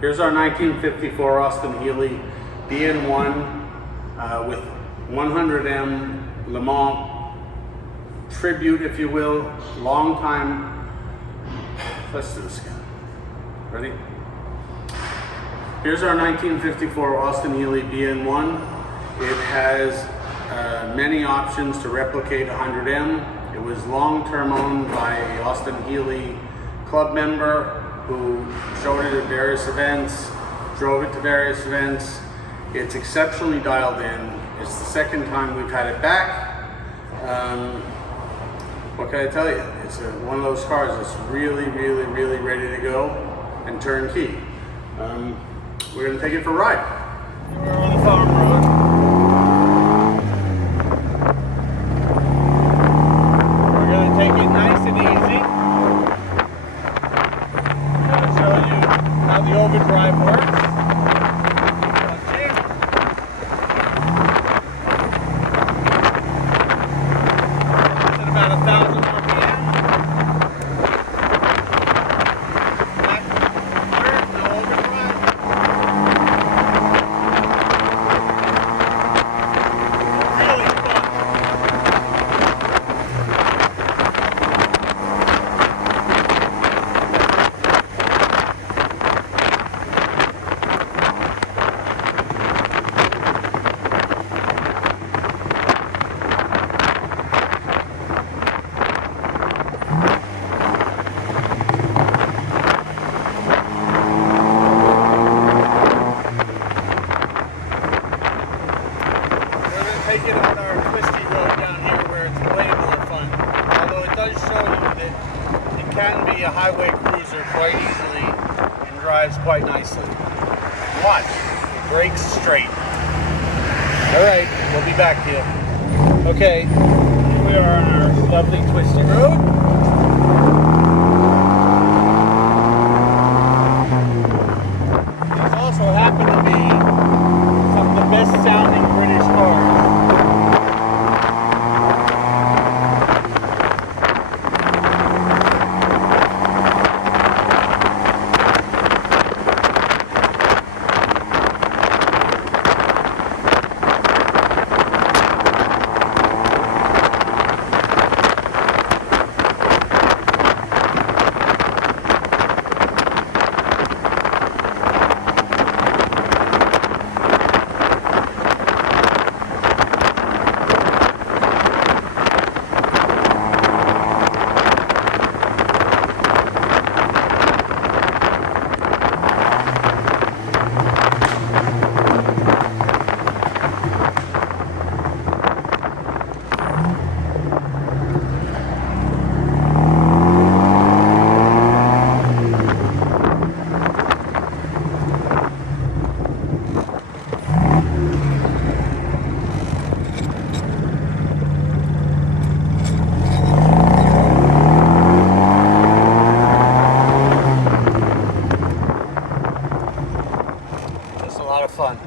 Here's our 1954 Austin Healey BN1 with 100M LeMans tribute, if you will. Long time. Let's do this again. Ready? Here's our 1954 Austin Healey BN1. It has many options to replicate 100M. It was long-term owned by an Austin Healey club member who showed it at various events, drove it to various events. It's exceptionally dialed in. It's the second time we've had it back. What can I tell you? It's one of those cars that's really, really, really ready to go and turnkey. We're gonna take it for a ride. We're on the farm road. We're gonna take it nice and easy. I'm gonna show you how the overdrive works. It's at about 1,000 RPM. Back third, no overdrive. Really fun. Take it on our twisty road down here where it's way more fun. Although it does show you that it can be a highway cruiser quite easily and drives quite nicely. Watch, it brakes straight. Alright, we'll be back to you. Okay, here we are on our lovely twisty road. These also happen to be some of the best sounding British cars. A lot of fun.